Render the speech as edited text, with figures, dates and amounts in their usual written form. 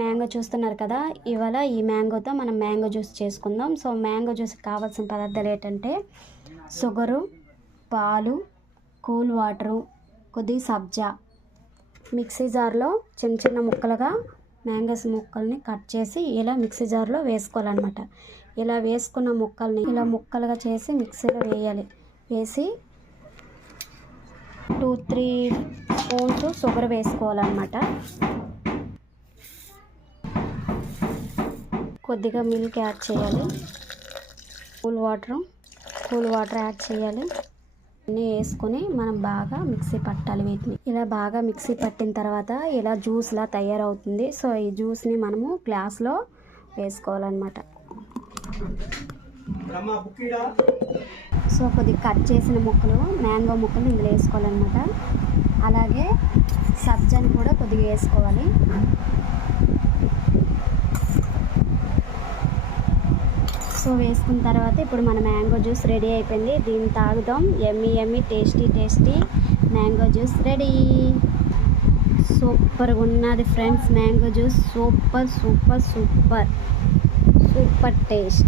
Mango చూస్తున్నారు కదా, ఇవాళ ఈ మ్యాంగోతో మనం మ్యాంగో జ్యూస్ చేసుకుందాం. సో మ్యాంగో జ్యూస్కి కావాల్సిన పదార్థాలు ఏంటంటే షుగరు, పాలు, కూల్ వాటరు, కొద్దిగా సబ్జా. మిక్సీ జార్లో చిన్న చిన్న ముక్కలుగా మ్యాంగోస్ ముక్కల్ని కట్ చేసి ఇలా మిక్సీ జార్లో వేసుకోవాలన్నమాట. ఇలా వేసుకున్న ముక్కల్ని ఇలా ముక్కలుగా చేసి మిక్సీలో వేయాలి. వేసి 2-3 స్పూన్స్ షుగర్ వేసుకోవాలన్నమాట. కొద్దిగా మిల్క్ యాడ్ చేయాలి. కూల్ వాటర్ యాడ్ చేయాలి. అన్నీ వేసుకొని మనం బాగా మిక్సీ పట్టాలి వీటిని. ఇలా బాగా మిక్సీ పట్టిన తర్వాత ఇలా జ్యూస్లా తయారవుతుంది. సో ఈ జ్యూస్ని మనము గ్లాస్లో వేసుకోవాలన్నమాట. సో కొద్దిగా కట్ చేసిన ముక్కలు, మ్యాంగో ముక్కలు ఇందులో వేసుకోవాలన్నమాట. అలాగే సబ్జాని కూడా కొద్దిగా వేసుకోవాలి. సో వేసుకున్న తర్వాత ఇప్పుడు మన మ్యాంగో జ్యూస్ రెడీ అయిపోయింది. దీన్ని తాగుదాం. Yummy tasty mango juice ready. సూపర్గా ఉన్నది friends mango juice. Super taste.